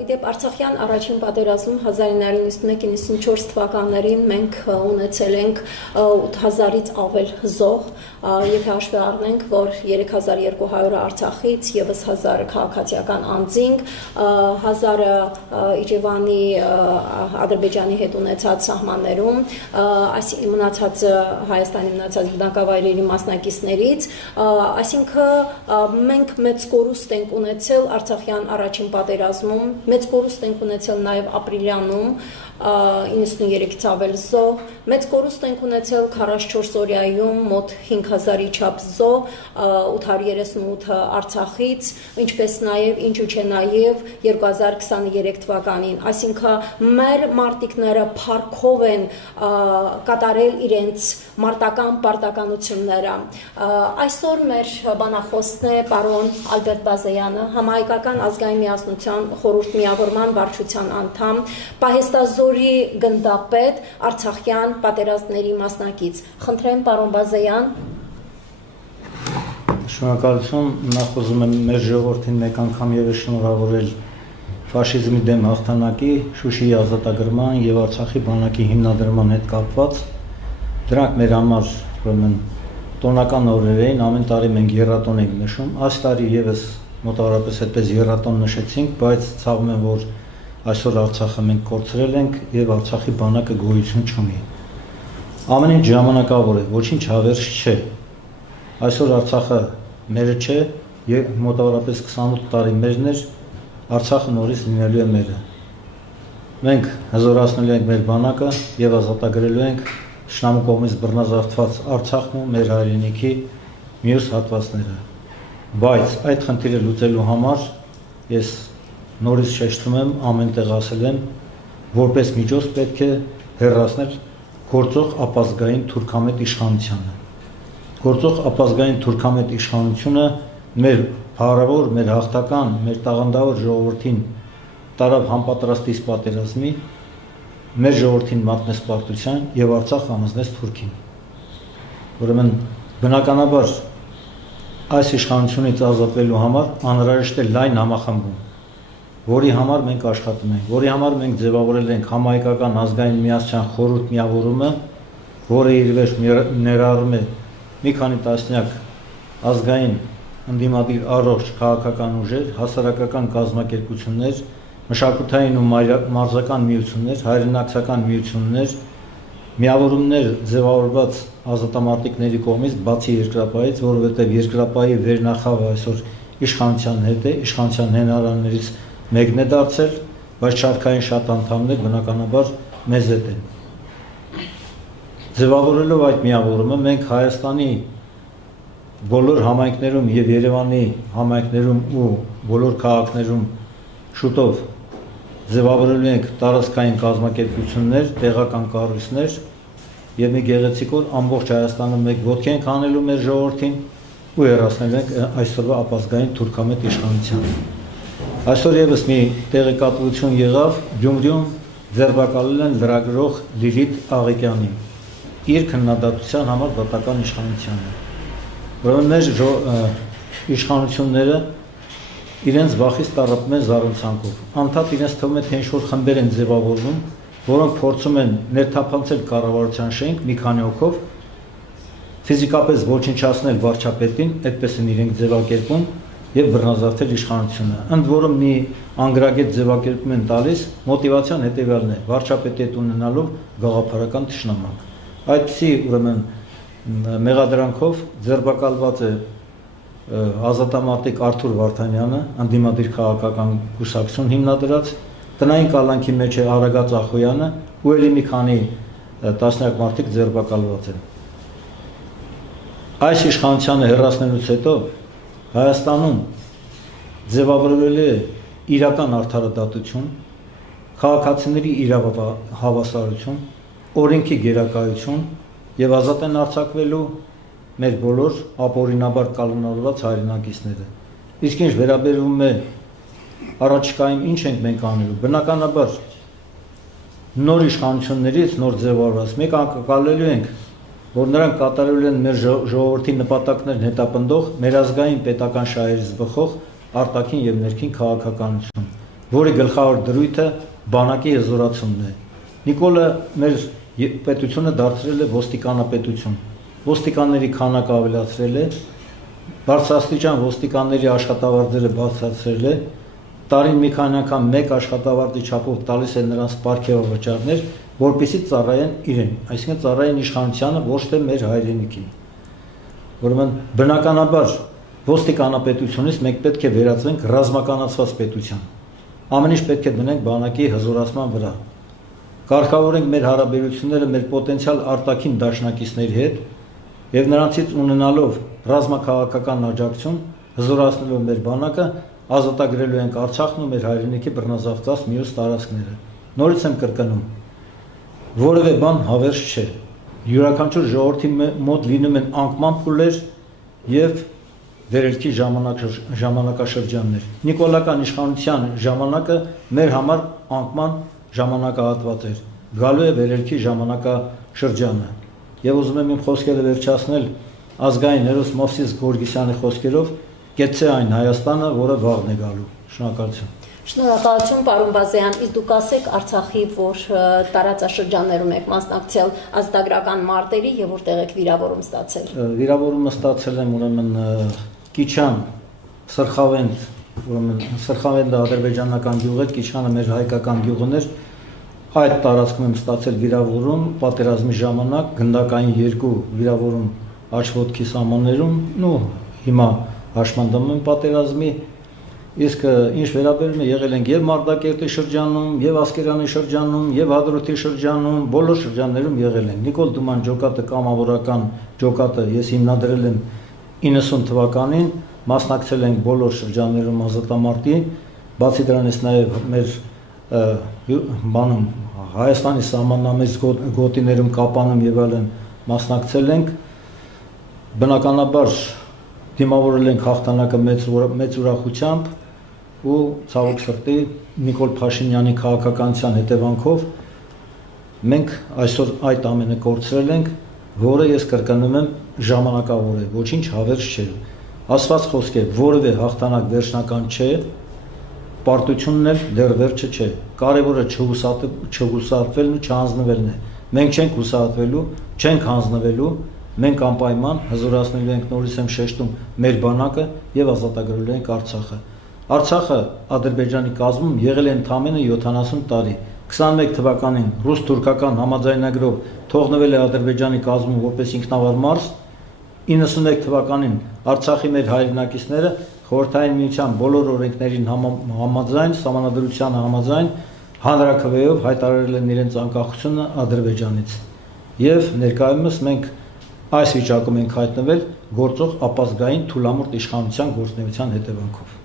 Իդեպ Արցախյան առաջին պատերազմում 1991-94 թվականներին մենք ունեցել ենք 8000-ից ավել զոհ, եթե հաշվի առնենք, որ 3200-ը Արցախից, եւս 1000-ը քաղաքացիական անձինք, 1000-ը Իջևանի Ադրբեջանի հետ ունեցած սահմաններում, մնացածը Հայաստանի մնացած բնակավայրերի մասնակիցներից, այսինքն մենք մեծ կորուստ ենք ունեցել Արցախյան առաջին պատերազմում, մեծ կորուստ ենք ունեցել նաև ապրիլյանում 93-ից ավել զոհ, մեծ կորուստ ենք ունեցել 44 օրյայում մոտ 5000-ի չափ զոհ, 838-ը Արցախից, ինչպես նաև ինչու չէ նաև 2023 թվականին, այսինքն մեր մարտիկները փառքով են կատարել իրենց մարտական պարտականությունները։ Այսօր մեր բանախոսն է պարոն Ալբերտ Բազեյանը, Համահայկական ազգային միասնության խորհուրդ միավորման վարչության անդամ, պահեստազորի գնդապետ, Արցախյան պատերազմների մասնակից։ Խնդրեմ պարոն Բազեյան։ Շնորհակալություն, նախ ուզում եմ մեր ժողովրդին մեկ անգամ ևս շնորհավորել ֆաշիզմի դեմ հաղթանակի, Շուշիի ազատագրման եւ Արցախի բանակի հիմնադրման հետ կապված։ Դրանք մեր համար ուրեմն տոնական օրեր էին, ամեն տարի մենք եռատոն ենք նշում, այս տարի եւս մոտավորապես այդպես եռատոն նշեցինք, բայց ցավում եմ, որ այսօր Արցախը մենք կորցրել ենք եւ Արցախի բանակը գոյություն չունի։ Ամեն ինչ ժամանակավոր է, ոչինչ հավերժ չէ։ Այսօր Արցախը մերը չէ, մոտավորապես 28 տարի մերն էր, Արցախը նորից լինելու է մերը։ Մենք հզորացնելու ենք մեր բանակը եւ ազատագրելու ենք Շնամու կողմից բռնազավթված Արցախն ու մեր հայրենիքի մյուս հատվածները։ Բայց այդ խնդիրը լուծելու համար ես նորից շեշտում եմ, ամենտեղ ասել եմ, որպես միջոց պետք է հեռացնել գործող ապազգային թուրքամետ իշխանությանը։ Գործող ապազգային թուրքամետ իշխանությունը մեր փառավոր, մեր հաղթական, մեր տաղանդավոր ժողովրդին տարավ համապատրաստից պատերազմի, մեր ժողովրդին մատնեց պարտության եւ Արցախ ամուսնեց Թուրքին։ Ուրեմն բնականաբար այս իշխանությունից ազատվելու համար անհրաժեշտ է լայն համախմբում, որի համար մենք աշխատում ենք, որի համար մենք ձևավորել ենք Համահայկական ազգային միասնության խորհուրդ միավորումը, որը իր վերջ ներառում է մի քանի տասնյակ ազգային ընդդիմադիր առողջ քաղաքական ուժեր, հասարակական կազմակերպություններ, մշակութային ու մարզական միություններ, հայրենակցական միություններ, միավորումներ ձևավորված ազատամարտիկների կողմից բացի երկրապահից, որովհետև երկրապահի վերնախավը այսօր իշխանության հետ է, իշխանության հենարաններից մեկն է դարձել, բայց շարքային շատ անդամներ բնականաբար մեզ հետ են։ Ձևավորելով այդ միավորումը մենք Հայաստանի բոլոր համայնքներում եւ Երևանի համայնքներում ու բոլոր քաղաքներում շուտով ձևավորելու ենք տարածքային կազմակերպություններ, տեղական կառույցներ եւ մի գեղեցիկ օր ամբողջ Հայաստանում մեկ ոտքի ենք անելու մեր ժողովրդին ու հեռացնել ենք այսօրվա ապազգային թուրքամետ իշխանությանը։ Այսօր եւս մի տեղեկատվություն եղավ Գյումրիում ձերբակալել են լրագրող Լիլիթ Աղիկյանին իր քննադատության համար դատական իշխանությանը։ Ուրեմն մեր իշխանությունները իրենց վախից տառապում են զառուցանքով։ Անդադ իրենց թվում է թե ինչ-որ խմբեր են ձևավորվում, որոնք փորձում են ներթափանցել կառավարության շենք մի քանի հոգով, ֆիզիկապես ոչնչացնել վարչապետին, այդպես են իրենք ձևակերպում եւ բռնազավթել իշխանությունը։ Ընդ որում մի անգրագետ ձևակերպում են տալիս, մոտիվացիան հետեւյալն է՝ վարչապետի հետ ունենալով գաղափարական թշնամանք։ Այդպիսի ուրեմն մեղադրանքով ձերբակալված է ազատամարտիկ Արթուր Վարդանյանը, ընդդիմադիր քաղաքական կուսակցություն հիմնադրած, տնային կալանքի մեջ է Արագած Ախոյանը ու ելի մի քանի տասնյակ մարդիկ ձերբակալված են։ Այս իշխանությանը հեռացնելուց հետո Հայաստանում ձևավորվել է իրական արդարադատություն, քաղաքացիների իրավահավասարություն, օրենքի գերակայություն եւ ազատ են արձակվելու մեր բոլոր ապօրինաբար կալանավորված հայրենակիցները։ Իսկ ինչ վերաբերվում է առաջիկայում ինչ ենք մենք անելու, բնականաբար նոր իշխանություններից նոր ձևավորված մեկ անկալելու ենք, որ նրանք կատարելու են մեր ժողովրդի նպատակներն հետապնդող, մեր ազգային պետական շահերից բխող արտաքին եւ ներքին քաղաքականություն։ որի գլխավոր դրույթը բանակի հզորացումն է։ Նիկոլը մեր պետությունը դարձրել է ոստիկանապետություն։ Ոստիկանների քանակը ավելացրել է, բարձրաստիճան ոստիկանների աշխատավարձերը բարձրացրել է, տարին մի քանի անգամ մեկ աշխատավարձի չափով տալիս է նրանց պարգևավճարներ, որպեսզի ծառայեն իրեն, այսինքն ծառայեն իշխանությանը, ոչ թե մեր հայրենիքին։ Ուրեմն բնականաբար ոստիկանապետությունից մենք պետք է վերածվենք ռազմականացված պետության։ Ամեն ինչ պետք է դնենք բանակի հզորացման վրա։ Կարգավորենք մեր հարաբերությունները մեր պոտենցիալ արտաքին դաշնակիցների հետ եւ նրանցից ունենալով ռազմաքաղաքական աջակցություն, հզորացնելով մեր բանակը, ազատագրելու ենք Արցախն ու մեր հայրենիքի բռնազավթված մյուս տարածքները։ Նորից եմ կրկնում, որևէ բան հավերժ չէ։ Յուրաքանչյուր ժողովրդի մոտ լինում են անկման փուլեր եւ վերելքի ժամանակաշրջաններ։ Նիկոլական իշխանության ժամանակը մեր համար անկման ժամանակահատված էր։ Գալու է վերելքի ժամանակաշրջանը։ Եվ ուզում եմ իմ խոսքերը վերջացնել ազգային հերոս Մովսես Գորգիսյանի խոսքերով. «Կեցցե այն Հայաստանը, որը վաղն է գալու»։ Շնորհակալություն։ Շնորհակալություն, պարոն Բազեյան, իսկ դուք ասեք Արցախի, որ տարածաշրջաններում եք մասնակցել ազատագրական մարտերի եւ որտեղ եք վիրավորում ստացել։ Վիրավորումը ստացել եմ ուրեմն Կիչան, Սրխավենդ, ուրեմն Սրխավենդը ադրբեջանական գյուղ է, Կիչանը մեր հայկական գյուղն էր։ Այդ տարածքում եմ ստացել վիրավորում պատերազմի ժամանակ, գնդակային 2 վիրավորում աչոտքի սահմաններում, ու հիմա հաշմանդամում եմ պատերազմի։ Իսկ ինչ վերաբերում է, եղել ենք եւ Մարտակերտի շրջանում, եւ Ասկերանի շրջանում, եւ Հադրութի շրջանում, բոլոր շրջաններում եղել ենք։ Նիկոլ Դուման ջոկատը կամավորական ջոկատը ես հիմնադրել եմ 90 թվականին, մասնակցել ենք բոլոր շրջաններում ազատամարտի, բացի դրանից նաեւ մեր բանում Հայաստանի սահմանամերձ գոտիներում Կապանում եւ այլն մասնակցել ենք։ Բնականաբար դիմավորել ենք հաղթանակը մեծ ուրախությամբ ու ցավոք սրտի Նիկոլ Փաշինյանի քաղաքականության հետևանքով մենք այսօր այդ ամենը կորցրել ենք, որը ես կրկնում եմ ժամանակավոր է, ոչինչ հավերժ չէ։ Ասված խոսք է, որևէ հաղթանակ վերջնական չէ, պարտությունն էլ դեռ վերջը չէ։ Կարևորը չհուսահատվելն ու չհանձնվելն է։ Մենք չենք հուսահատվելու, չենք հանձնվելու, մենք անպայման հզորացնելու ենք, նորից եմ շեշտում, մեր բանակը եւ ազատագրելու ենք Արցախը։ Արցախը Ադրբեջանի կազմում եղել է ընդամենը 70 տարի։ 21 թվականին ռուս-թուրքական համաձայնագրով թողնվել է Ադրբեջանի կազմում որպես ինքնավար մարզ։ 91 թվականին Արցախի մեր հայրենակիցները Խորհրդային Միության բոլոր օրենքներին համաձայն, սահմանադրությանը համաձայն հանրաքվեով հայտարարել են իրենց անկախությունը Ադրբեջանից։ Եվ ներկայումս մենք այս վիճակում ենք հայտնվել գործող ապազգային թուլամորթ իշխանության գործունեության հետևանքով։